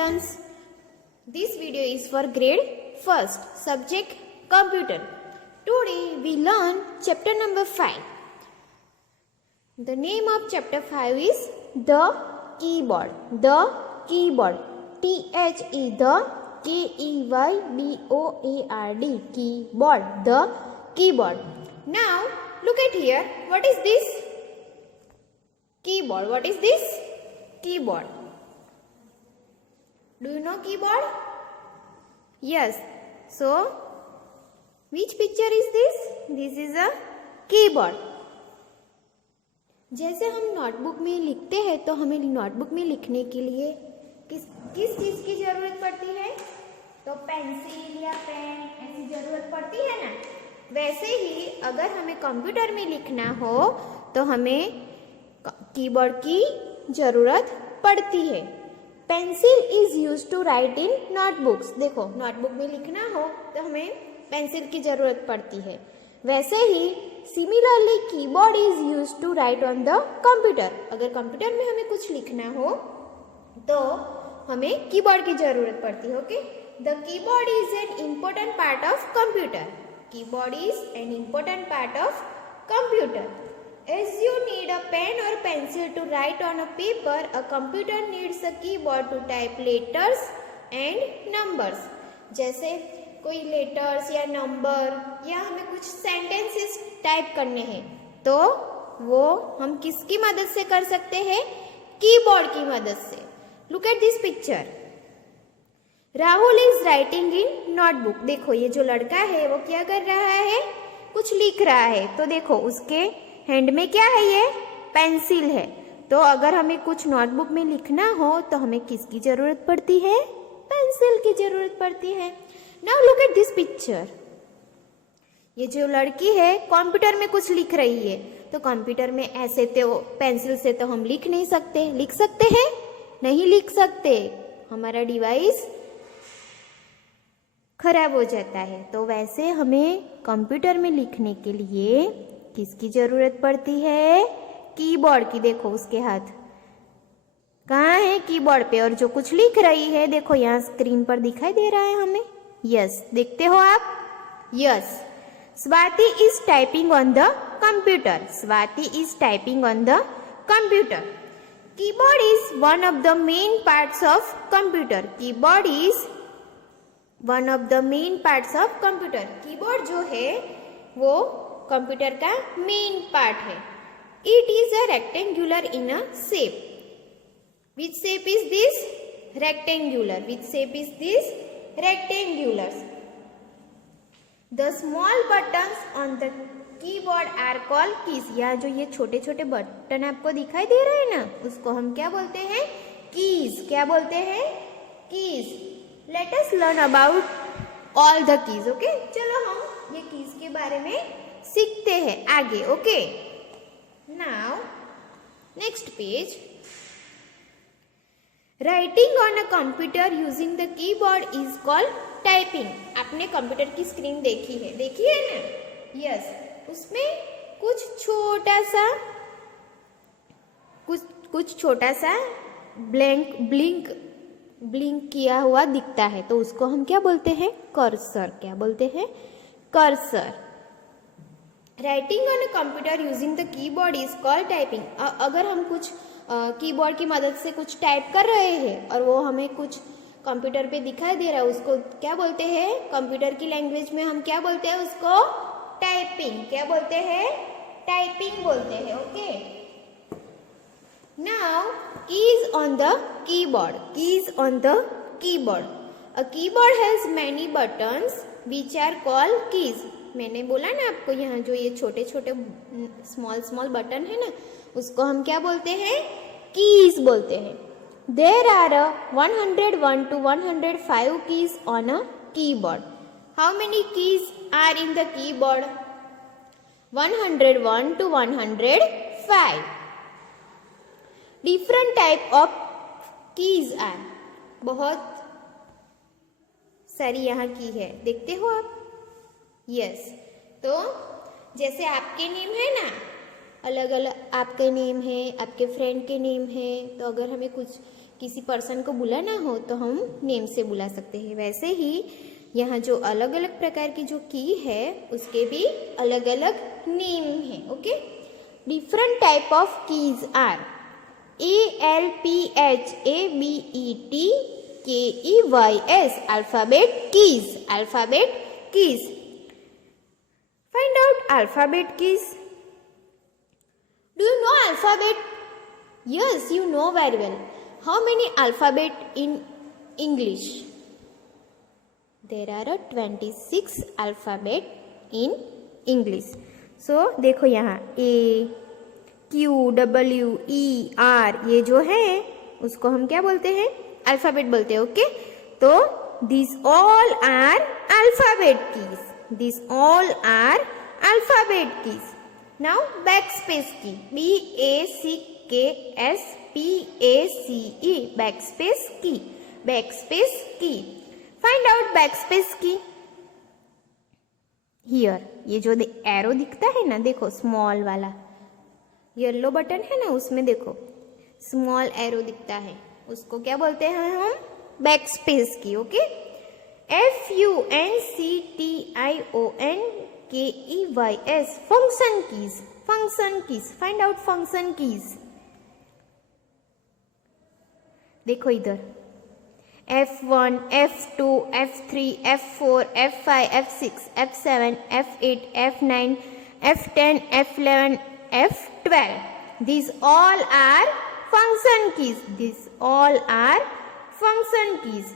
students. This video is for grade 1st, subject computer. Today we learn chapter number 5. The name of chapter 5 is the keyboard. The keyboard. T-H-E, the K-E-Y-B-O-A-R-D, keyboard. The keyboard. Now look at here. What is this? Keyboard. What is this? Keyboard. Do you know keyboard? Yes. So, which picture is this? This is a keyboard. जैसे हम notebook में लिखते हैं तो हमें notebook में लिखने के लिए किस चीज की जरूरत पड़ती है? तो पेंसिल या पेन ऐसी जरूरत पड़ती है ना। वैसे ही अगर हमें कंप्यूटर में लिखना हो तो हमें कीबोर्ड की जरूरत पड़ती है। Pencil is use to write in notebooks. देखो नोटबुक में लिखना हो तो हमें पेंसिल की जरूरत पड़ती है। वैसे ही similarly keyboard is use to write on the computer. अगर कंप्यूटर में हमें कुछ लिखना हो तो हमें कीबोर्ड की जरूरत पड़ती है। Okay, the keyboard is an important part of computer. Keyboard is an important part of computer. As you need a pen or pencil to write on a paper, a computer needs a keyboard to type letters and numbers. जैसे कोई letters या number या हमें कुछ sentences type करने हैं तो वो हम किसकी मदद से कर सकते हैं? कीबोर्ड की मदद से. Look at this picture. Rahul is writing in notebook. देखो ये जो लड़का है वो क्या कर रहा है? कुछ लिख रहा है. तो देखो उसके हैंड में क्या है? ये पेंसिल है. तो अगर हमें कुछ नोटबुक में लिखना हो तो हमें किसकी जरूरत पड़ती है? पेंसिल की जरूरत पड़ती है. Now look at this picture. ये जो लड़की है कंप्यूटर में कुछ लिख रही है. तो कंप्यूटर में ऐसे तो पेंसिल से तो हम लिख नहीं सकते. लिख सकते हैं? नहीं लिख सकते. हमारा डिवाइस खराब हो जाता है. तो वैसे हमें कंप्यूटर में लिखने के लिए किसकी जरूरत पड़ती है? कीबोर्ड की. देखो उसके हाथ कहाँ है? कीबोर्ड पे. और जो कुछ लिख रही है देखो यहाँ स्क्रीन पर दिखाई दे रहा है हमें. यस, देखते हो आप? Yes. Swati is typing on the computer. Swati is typing on the computer. Keyboard is one of the main parts of computer. Keyboard is one of the main parts of computer. Keyboard जो है वो computer का main part है. It is a rectangular in a shape. Which shape is this? Rectangular. Which shape is this? Rectangular. The small buttons on the keyboard are called keys. यहाँ जो ये छोटे छोटे बटन आपको दिखाई दे रहे हैं ना उसको हम क्या बोलते हैं? कीज. क्या बोलते हैं? Keys. Let us learn about all the keys. Okay, चलो हम ये कीज के बारे में सीखते हैं आगे. Okay, now next page. Writing on a computer using the keyboard is called typing. आपने कंप्यूटर की स्क्रीन देखी है ना? यस. उसमें कुछ छोटा सा ब्लिंक किया हुआ दिखता है तो उसको हम क्या बोलते हैं? कर्सर. क्या बोलते हैं? Cursor. Writing on a computer using the keyboard is called typing. अगर हम कुछ कीबोर्ड की मदद से कुछ टाइप कर रहे हैं और वो हमें कुछ कंप्यूटर पे दिखाई दे रहा है उसको क्या बोलते हैं? कंप्यूटर की लैंग्वेज में हम क्या बोलते हैं उसको? टाइपिंग. क्या बोलते हैं? टाइपिंग बोलते हैं. Okay, now keys on the keyboard. Keys on the keyboard. A keyboard has many buttons which are called keys. मैंने बोला ना आपको यहाँ जो ये छोटे छोटे स्मॉल बटन है ना उसको हम क्या बोलते हैं? कीज बोलते हैं. There are 101 to 105 keys on a keyboard. How many keys are in the keyboard? 101 to 105. Different type of keys are. बहुत सारी यहाँ की है. देखते हो आप? यस. तो जैसे आपके नेम है ना अलग अलग आपके नेम है, आपके फ्रेंड के नेम है, तो अगर हमें कुछ किसी पर्सन को बुलाना हो तो हम नेम से बुला सकते हैं। वैसे ही यहाँ जो अलग अलग प्रकार की जो की है उसके भी अलग अलग नेम है। Okay, different type of keys are ALPHABETKEYS alphabet keys, alphabet keys. Find out alphabet keys. Do you know alphabet? Yes, you know very well. How many alphabet in English? There are 26 alphabet in English. So देखो यहाँ A, Q, W, E, R ये जो है उसको हम क्या बोलते हैं? अल्फाबेट बोलते हैं। ओके, तो these all are alphabet keys. These all are alphabet keys. Now backspace key, BACKSPACE, backspace key, backspace key. Find out backspace key. Here ये जो एरो दिखता है ना, देखो स्मॉल वाला येलो बटन है ना, उसमें देखो स्मॉल एरो दिखता है, उसको क्या बोलते हैं हम? बैकस्पेस की। Okay, FUNCTIONKEYS function keys, function keys. Find out function keys. देखो इधर F1, F2, F3, F4, F5, F6, F7, F8, F9, F10, F11, F12. These all are function keys. These all are function keys.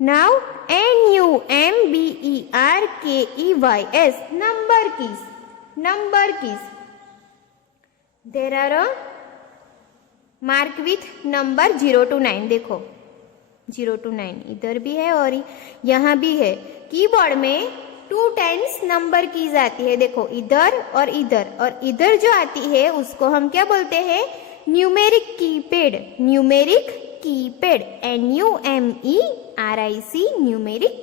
Now NUMBERKEYS number keys. Number keys. There are a mark with number 0 to 9. देखो 0 to 9 इधर भी है और यहाँ भी है। Keyboard में 2 times number keys आती है, देखो इधर और इधर, और इधर जो आती है उसको हम क्या बोलते हैं? Numeric keypad, numeric keypad, NUMERIC numeric,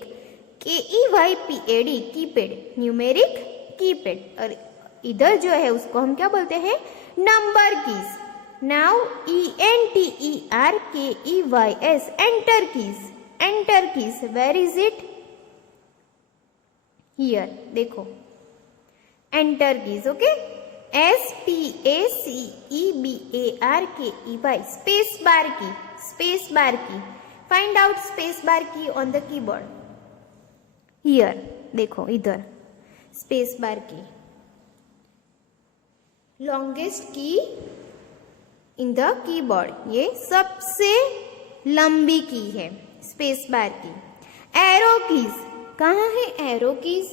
KEYPAD keypad, numeric keypad, और इधर जो है उसको हम क्या बोलते हैं? Number keys. Now ENTERKEYS enter keys, enter keys. Where is it? Here देखो enter keys. Okay, SPACEBARKEY space bar key, space bar key. Find out space bar key on the keyboard. Here देखो इधर space bar key, longest key in the keyboard, ये सबसे लंबी की है space bar की। Arrow keys कहाँ है? एरो कीज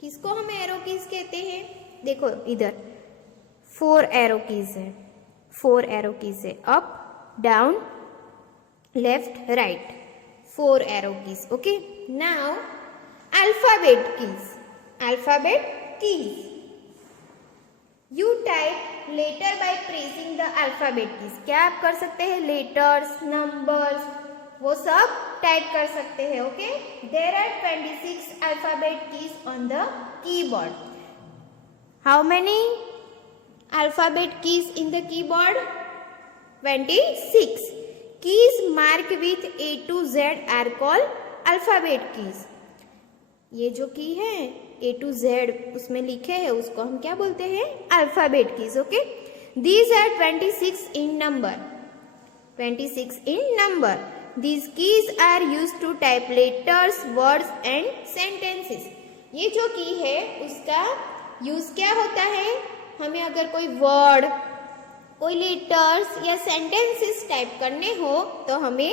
किसको हम एरो कीज कहते हैं? देखो इधर 4 एरो कीज है, 4 एरो कीज है, up down left right, 4 arrow keys. Okay, now alphabet keys, alphabet keys. You type letter by pressing the alphabet keys. क्या आप कर सकते हैं? लेटर्स, नंबर्स, वो सब टाइप कर सकते हैं। Okay, there are 26 alphabet keys on the keyboard. How many alphabet keys in the keyboard? 26. Keys marked with A to Z are called alphabet keys. ये जो की है A to Z उसमें लिखे हैं उसको हम क्या बोलते हैं? Alphabet keys. Okay, these are 26 in number, 26 in number. These keys are used to type letters, words and sentences. ये जो की है उसका यूज क्या होता है? हमें अगर कोई वर्ड, कोई लेटर्स या सेंटेंसेस टाइप करने हो तो हमें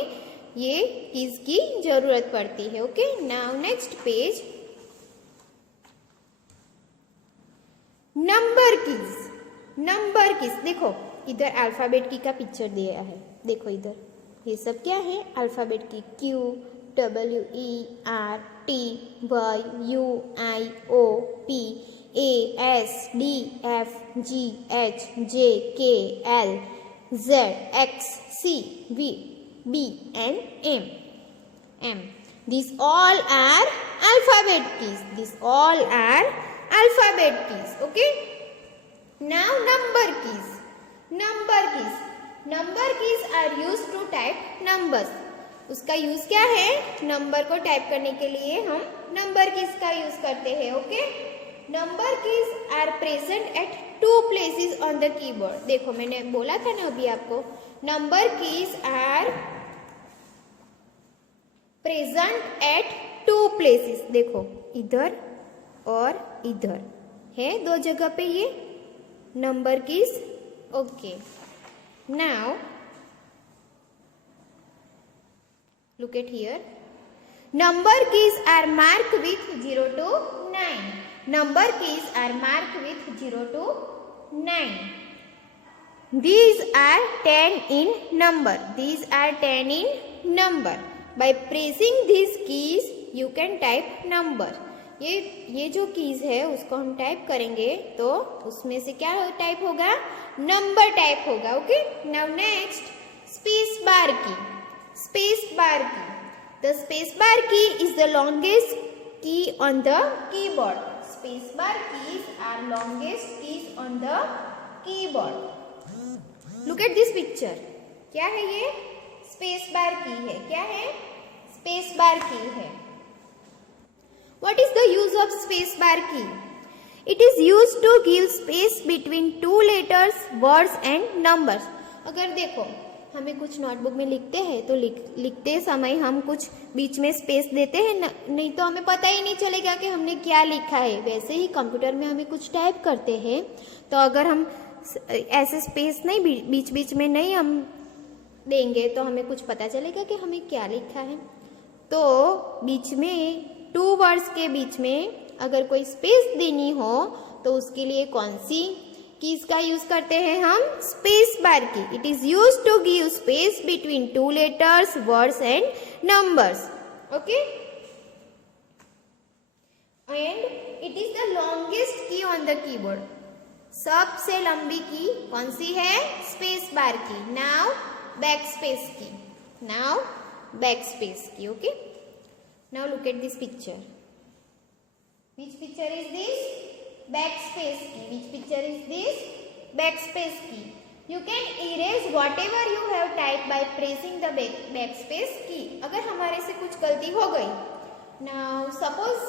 ये कीज की जरूरत पड़ती है। Okay, now next page, number keys. Number keys देखो इधर अल्फाबेट की का पिक्चर दिया है, देखो इधर ये सब क्या है? अल्फाबेट की। Q, W, E, R, T, Y, U, I, O, P, A, S, D, F, G, H, J, K, L, Z, X, C, V, B and M. These all are alphabet keys. These all are alphabet keys. Okay. Now number keys, number keys, number keys are use to type numbers. उसका use क्या है? Number को type करने के लिए हम number keys का use करते हैं। Okay, number keys are present at 2 places on the keyboard. देखो मैंने बोला था ना अभी आपको, number keys are present at 2 places. देखो इधर और इधर है, 2 जगह पे ये number keys. Okay, now look at here. Number keys are marked with 0 to 9. Number keys are marked with 0 to 9. These are 10 in number. These are 10 in number. By pressing these keys, you can type number. ये जो keys है उसको हम type करेंगे तो उसमें से क्या टाइप होगा? नंबर टाइप होगा। Okay, now next, space bar की। Space bar key. The space bar key is the longest key on the keyboard. Space bar keys are longest keys on the keyboard. Look at this picture. क्या है ये? Space bar key है। क्या है? Space bar key है। What is the use of space bar key? It is used to give space between 2 letters, words and numbers. अगर देखो हमें कुछ नोटबुक में लिखते हैं तो लिखते समय हम कुछ बीच में स्पेस देते हैं, नहीं तो हमें पता ही नहीं चलेगा कि हमने क्या लिखा है। वैसे ही कंप्यूटर में हमें कुछ टाइप करते हैं तो अगर हम ऐसे स्पेस नहीं बीच बीच में नहीं हम देंगे तो हमें कुछ पता चलेगा कि हमें क्या लिखा है। तो बीच में 2 वर्ड्स के बीच में अगर कोई स्पेस देनी हो तो उसके लिए कौन सी कीज का यूज करते हैं हम? Space bar key. It is use to give space between 2 letters, words and numbers. Okay, and it is the longest key on the keyboard. सबसे लंबी की कौन सी है? Space bar key. Now back space key, now back space key. Okay, now look at this picture. Which picture is this? Backspace key. Which picture is this? Backspace key. You can erase whatever you have typed by pressing the backspace key. अगर हमारे से कुछ गलती हो गई, now suppose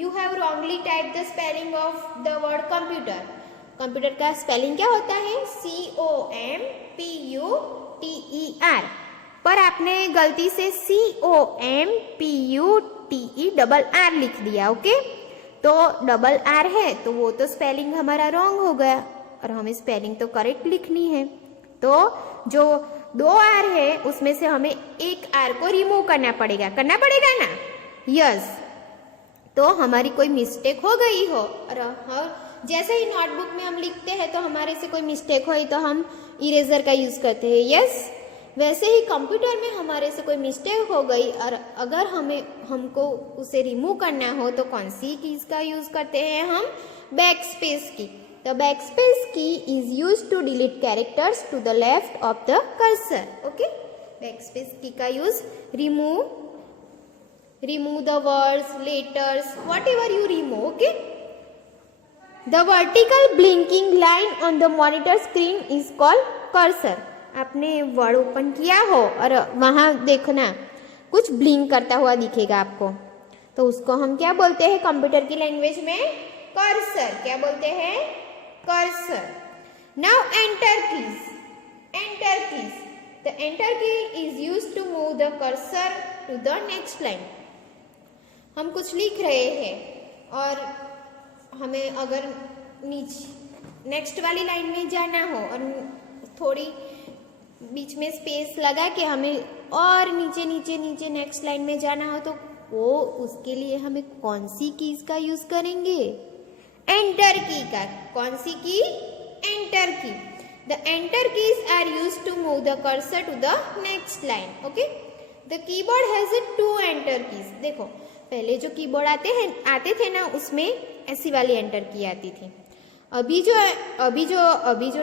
you have wrongly typed the spelling of the word computer. Computer का spelling क्या होता है? COMPUTER, पर आपने गलती से COMPUTERR लिख दिया। ओके, तो डबल आर है तो वो तो स्पेलिंग हमारा रॉन्ग हो गया और हमें स्पेलिंग तो करेक्ट लिखनी है। तो जो 2 आर है उसमें से हमें 1 आर को रिमूव करना पड़ेगा ना? यस। तो हमारी कोई मिस्टेक हो गई हो और जैसे ही नोटबुक में हम लिखते हैं तो हमारे से कोई मिस्टेक हो तो हम इरेजर का यूज करते हैं। यस, वैसे ही कंप्यूटर में हमारे से कोई मिस्टेक हो गई और अगर हमको उसे रिमूव करना हो तो कौन सी कीज का यूज करते हैं हम? Back space key. The back space key is use to delete characters to the left of the cursor. Okay, back space key का use remove the words, letters, whatever you remove. Okay, the vertical blinking line on the monitor screen is called cursor. आपने word open किया हो और वहां देखना कुछ blink करता हुआ दिखेगा आपको, तो उसको हम क्या बोलते हैं कंप्यूटर की लैंग्वेज में? कर्सर। क्या बोलते हैं? Cursor. Now enter keys. Enter keys, the enter key is used to move the cursor to the next line. हम कुछ लिख रहे हैं और हमें अगर नीचे नेक्स्ट वाली लाइन में जाना हो और थोड़ी बीच में स्पेस लगा के हमें और नीचे नीचे नीचे नेक्स्ट लाइन में जाना हो तो वो उसके लिए हमें कौन सी कीज का यूज करेंगे? एंटर की का। कौन सी key? Enter key. The enter keys are used to move the cursor to the next line. Okay, the keyboard has 2 enter keys. देखो पहले जो कीबोर्ड आते थे ना उसमें ऐसी वाली एंटर की आती थी। अभी जो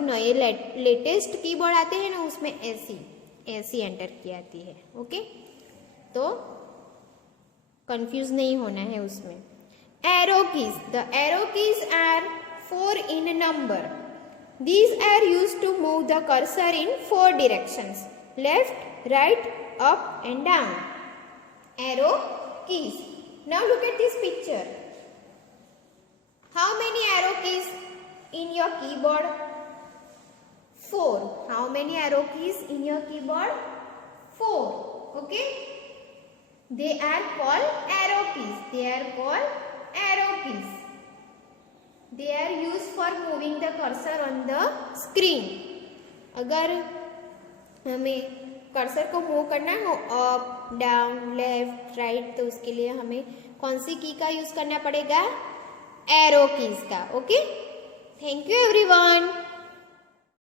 नए लेटेस्ट कीबोर्ड आते हैं ना उसमें ऐसी एंटर की आती है। ओके, तो कंफ्यूज नहीं होना है उसमें। Arrow keys, the arrow keys are 4 in number. These are used to move the cursor in 4 directions: left, right, up and down. Arrow keys. Now look at this picture. How many arrow keys in your keyboard? 4. How many arrow keys in your keyboard? 4. Okay. They are called arrow keys. They are called arrow keys. They are used for moving the cursor on the screen. अगर हमें cursor को move करना हो up, down, left, right, तो उसके लिए हमें कौन सी की का यूज करना पड़ेगा? एरो कीज का. ओके. Thank you everyone.